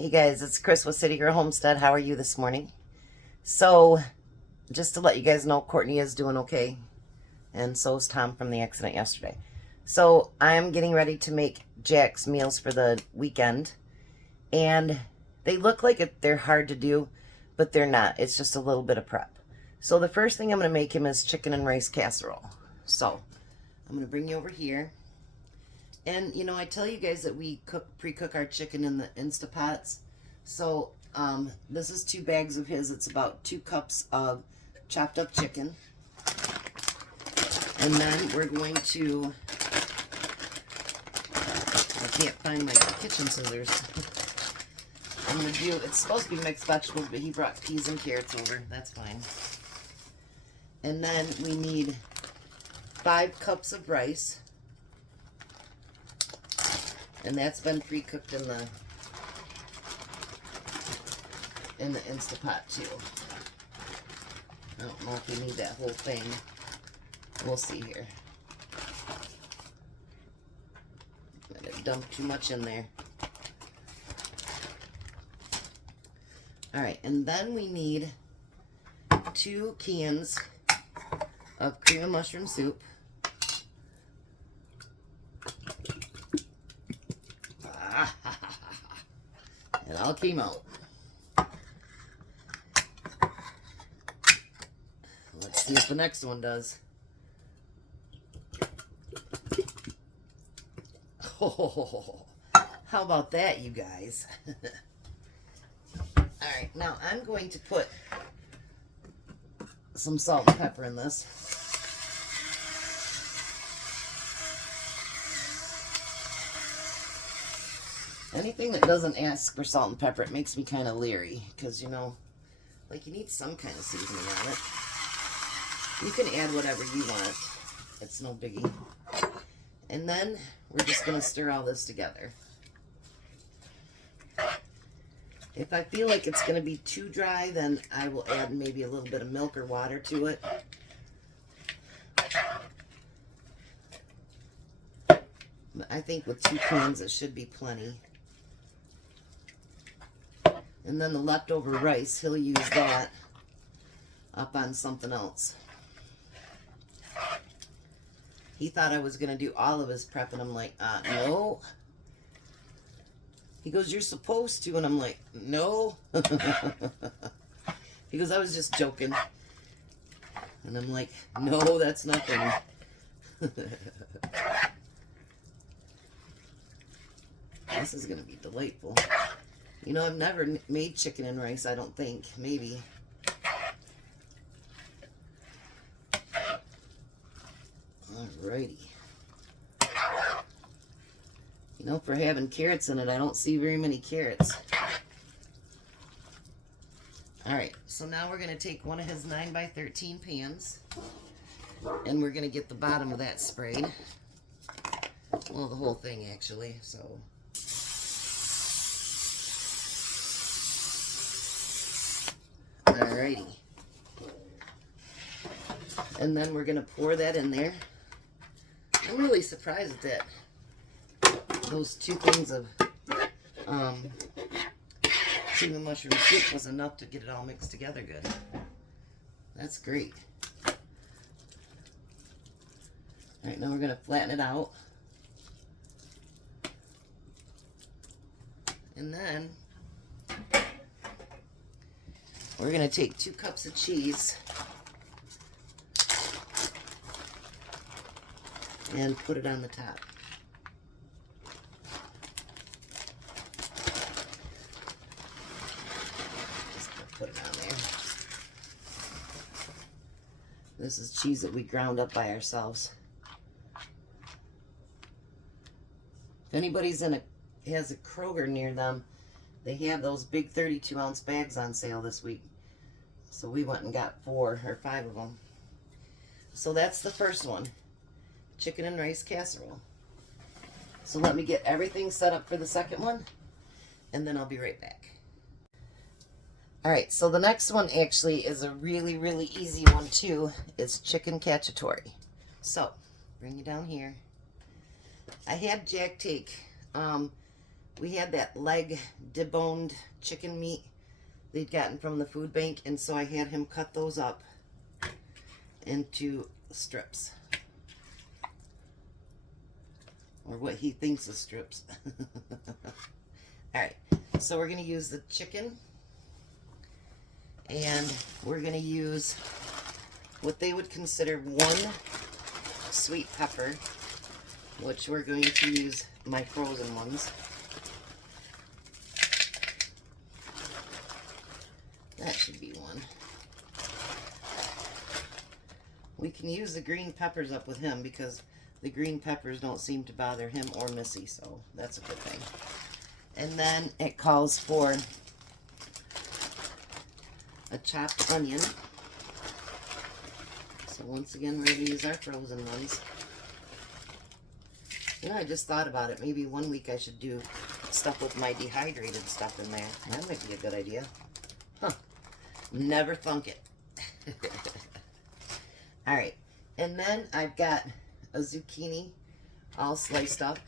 Hey guys, it's Chris with City Girl Homestead. How are you this morning? So, just to let you guys know, Courtney is doing okay. And so is Tom from the accident yesterday. So, I'm getting ready to make Jack's meals for the weekend. And they look like they're hard to do, but they're not. It's just a little bit of prep. So, the first thing I'm going to make him is chicken and rice casserole. So, I'm going to bring you over here. And, you know, I tell you guys that we pre-cook our chicken in the Instapots. So, this is 2 bags of his. It's about 2 cups of chopped up chicken. And then we're going to, I can't find my kitchen scissors. I'm going to do, it's supposed to be mixed vegetables, but he brought peas and carrots over. That's fine. And then we need 5 cups of rice. And that's been pre-cooked in the Instapot too. I don't know if you need that whole thing. We'll see here. I didn't dump too much in there. Alright, and then we need 2 cans of cream and mushroom soup. It all came out. Let's see if the next one does. Oh, how about that, you guys? Alright, now I'm going to put some salt and pepper in this. Anything that doesn't ask for salt and pepper, it makes me kind of leery. Because, you know, like you need some kind of seasoning on it. You can add whatever you want. It's no biggie. And then we're just going to stir all this together. If I feel like it's going to be too dry, then I will add maybe a little bit of milk or water to it. But I think with 2 cans, it should be plenty. And then the leftover rice, he'll use that up on something else. He thought I was going to do all of his prep, and I'm like, no. He goes, you're supposed to, and I'm like, no. He goes, I was just joking. And I'm like, no, that's nothing. This is going to be delightful. You know, I've never made chicken and rice, I don't think. Maybe. Alrighty. You know, for having carrots in it, I don't see very many carrots. Alright, so now we're going to take one of his 9x13 pans. And we're going to get the bottom of that sprayed. Well, the whole thing, actually, so... Alrighty. And then we're going to pour that in there. I'm really surprised that those 2 things of cream and mushroom soup was enough to get it all mixed together good. That's great. Alright, now we're going to flatten it out. And then we're going to take 2 cups of cheese and put it on the top. Just put it on there. This is cheese that we ground up by ourselves. If anybody's has a Kroger near them, they have those big 32-ounce bags on sale this week. So we went and got 4 or 5 of them. So that's the first one. Chicken and rice casserole. So let me get everything set up for the second one, and then I'll be right back. Alright, so the next one actually is a really, really easy one too. It's chicken cacciatore. So, bring you down here. I had Jack take we had that leg deboned chicken meat they'd gotten from the food bank, and so I had him cut those up into strips. Or what he thinks is strips. Alright, so we're going to use the chicken, and we're going to use what they would consider one sweet pepper, which we're going to use my frozen ones. That should be one. We can use the green peppers up with him because the green peppers don't seem to bother him or Missy, so that's a good thing. And then it calls for a chopped onion. So once again, we're going to use our frozen ones. You know, I just thought about it. Maybe one week I should do stuff with my dehydrated stuff in there. That might be a good idea. Huh. Never thunk it. Alright. And then I've got a zucchini all sliced up.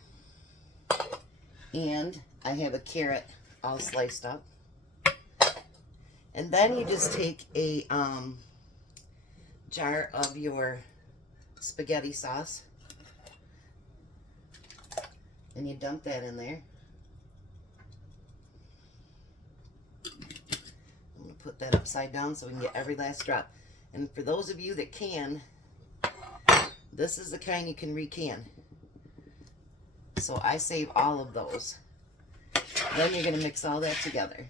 And I have a carrot all sliced up. And then you just take a jar of your spaghetti sauce. And you dump that in there. I'm going to put that upside down so we can get every last drop. And for those of you that can, this is the kind you can recan. So I save all of those. Then you're going to mix all that together.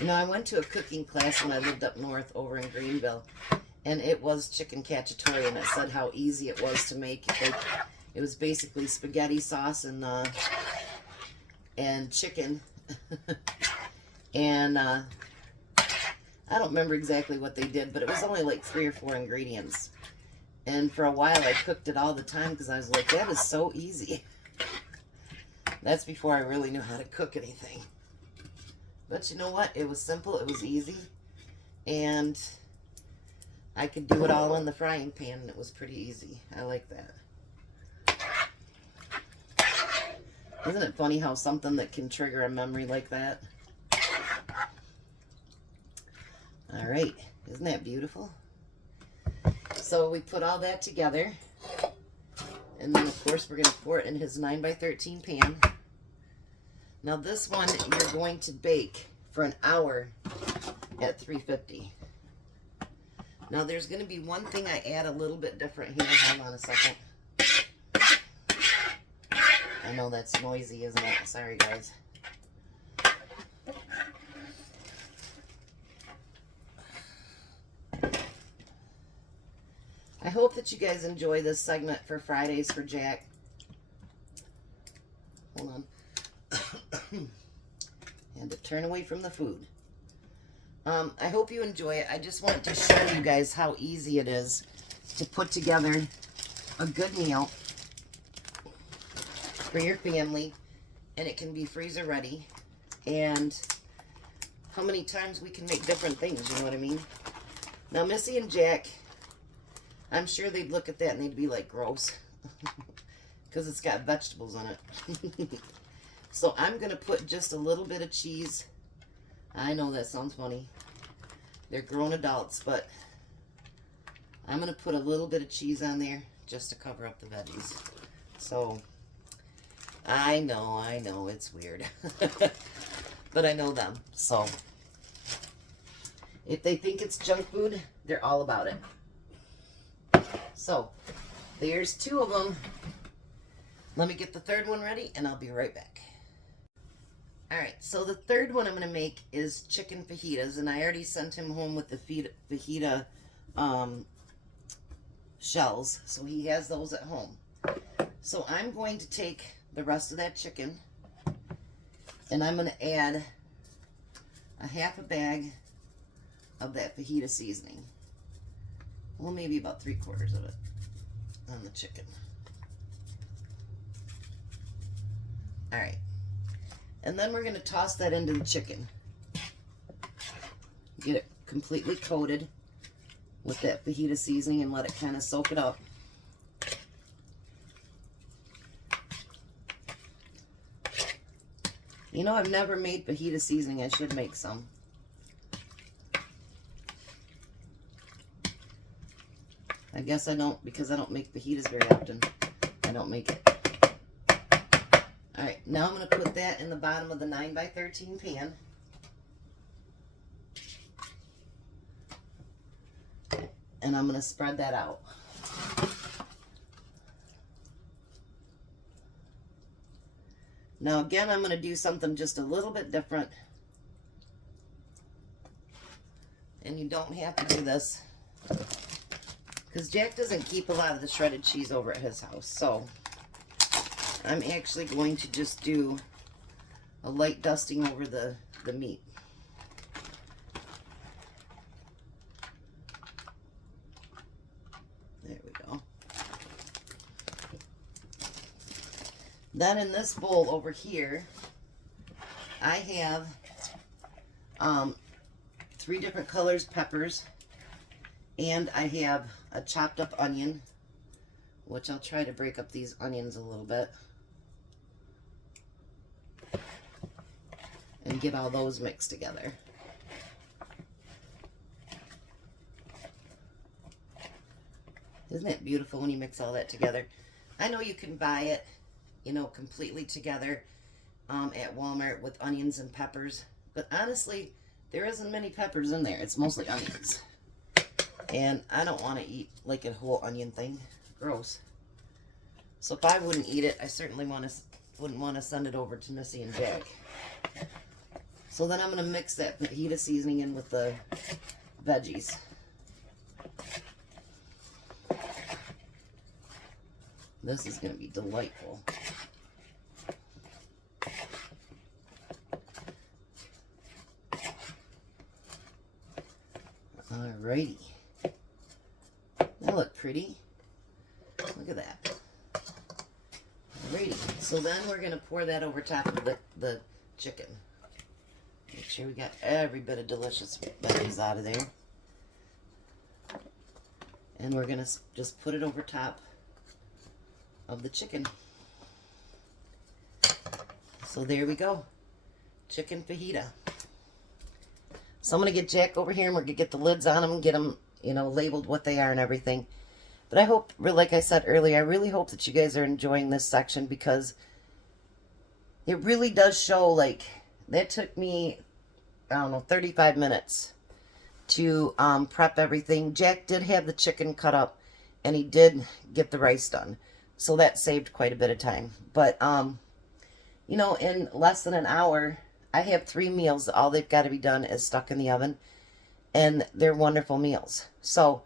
You know, I went to a cooking class when I lived up north over in Greenville, and it was chicken cacciatore, and it said how easy it was to make. It was basically spaghetti sauce and chicken. And I don't remember exactly what they did, but it was only like 3 or 4 ingredients. And for a while I cooked it all the time because I was like, that is so easy. That's before I really knew how to cook anything. But you know what? It was simple, it was easy, and I could do it all in the frying pan, and it was pretty easy. I like that. Isn't it funny how something that can trigger a memory like that? Alright, isn't that beautiful? So we put all that together, and then of course we're going to pour it in his 9x13 pan. Now this one you're going to bake for an hour at 350. Now there's going to be one thing I add a little bit different here. Hold on a second. I know that's noisy, isn't it? Sorry guys. I hope that you guys enjoy this segment for Fridays for Jack. Hold on. And to turn away from the food. I hope you enjoy it. I just wanted to show you guys how easy it is to put together a good meal for your family, and it can be freezer ready, and how many times we can make different things, you know what I mean? Now Missy and Jack, I'm sure they'd look at that and they'd be like, gross, because it's got vegetables in it. So I'm going to put just a little bit of cheese. I know that sounds funny. They're grown adults, but I'm going to put a little bit of cheese on there just to cover up the veggies. So I know, it's weird. But I know them. So if they think it's junk food, they're all about it. So there's 2 of them. Let me get the 3rd one ready and I'll be right back. Alright, so the 3rd one I'm going to make is chicken fajitas, and I already sent him home with the fajita shells, so he has those at home. So I'm going to take the rest of that chicken, and I'm going to add a half a bag of that fajita seasoning. Well, maybe about 3/4 of it on the chicken. Alright. And then we're going to toss that into the chicken. Get it completely coated with that fajita seasoning and let it kind of soak it up. You know, I've never made fajita seasoning. I should make some. I guess I don't, because I don't make fajitas very often. I don't make it. Alright, now I'm going to put that in the bottom of the 9x13 pan. And I'm going to spread that out. Now again, I'm going to do something just a little bit different. And you don't have to do this, because Jack doesn't keep a lot of the shredded cheese over at his house. So I'm actually going to just do a light dusting over the meat. There we go. Then in this bowl over here, I have 3 different colors peppers, and I have a chopped up onion, which I'll try to break up these onions a little bit and get all those mixed together. Isn't it beautiful when you mix all that together? I know you can buy it, you know, completely together at Walmart with onions and peppers, but honestly, there isn't many peppers in there. It's mostly onions. And I don't want to eat like a whole onion thing. Gross. So if I wouldn't eat it, I certainly wouldn't want to send it over to Missy and Jack. So then I'm going to mix that fajita seasoning in with the veggies. This is going to be delightful. Alrighty. That look pretty. Look at that. Alrighty. So then we're going to pour that over top of the chicken. Make sure we got every bit of delicious veggies out of there. And we're going to just put it over top of the chicken. So there we go. Chicken fajita. So I'm going to get Jack over here and we're going to get the lids on them and get them, you know, labeled what they are and everything. But I hope, like I said earlier, I really hope that you guys are enjoying this section, because it really does show, like, that took me, I don't know, 35 minutes to prep everything. Jack did have the chicken cut up and he did get the rice done. So that saved quite a bit of time. But, you know, in less than an hour, I have 3 meals. All they've got to be done is stuck in the oven. And they're wonderful meals. So,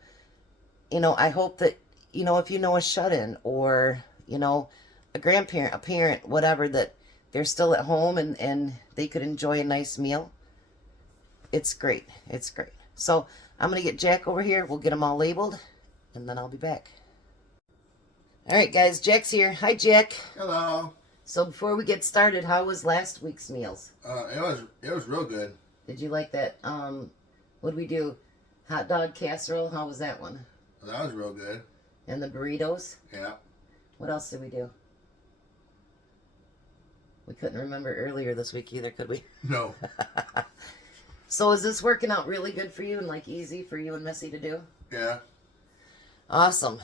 you know, I hope that, you know, if you know a shut-in or, you know, a grandparent, a parent, whatever, that they're still at home and they could enjoy a nice meal, it's great. It's great. So I'm going to get Jack over here. We'll get them all labeled, and then I'll be back. All right, guys, Jack's here. Hi, Jack. Hello. So before we get started, how was last week's meals? It was real good. Did you like that? What did we do? Hot dog casserole. How was that one? That was real good. And the burritos. Yeah. What else did we do? We couldn't remember earlier this week either, could we? No. So is this working out really good for you and like easy for you and Missy to do? Yeah. Awesome.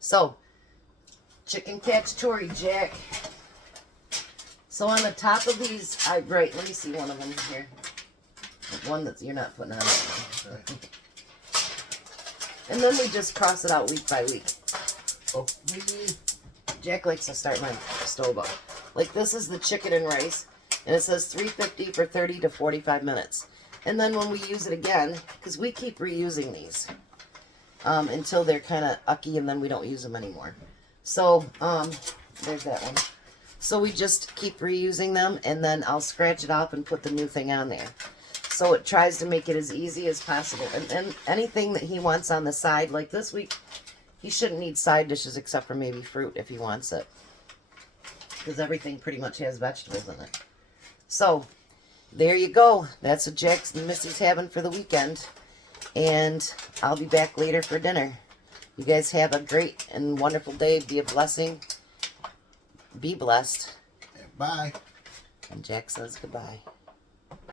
So, chicken cacciatore, Jack. So on the top of these, right, let me see one of them here. One that you're not putting on. Okay. And then we just cross it out week by week. Oh. Jack likes to start my stove up. Like, this is the chicken and rice, and it says 350 for 30 to 45 minutes. And then when we use it again, because we keep reusing these until they're kind of ucky, and then we don't use them anymore. So, there's that one. So we just keep reusing them, and then I'll scratch it off and put the new thing on there. So it tries to make it as easy as possible. And anything that he wants on the side, like this week, he shouldn't need side dishes except for maybe fruit if he wants it, because everything pretty much has vegetables in it. So there you go. That's what Jack's and Missy's having for the weekend. And I'll be back later for dinner. You guys have a great and wonderful day. Be a blessing. Be blessed. And bye. And Jack says goodbye.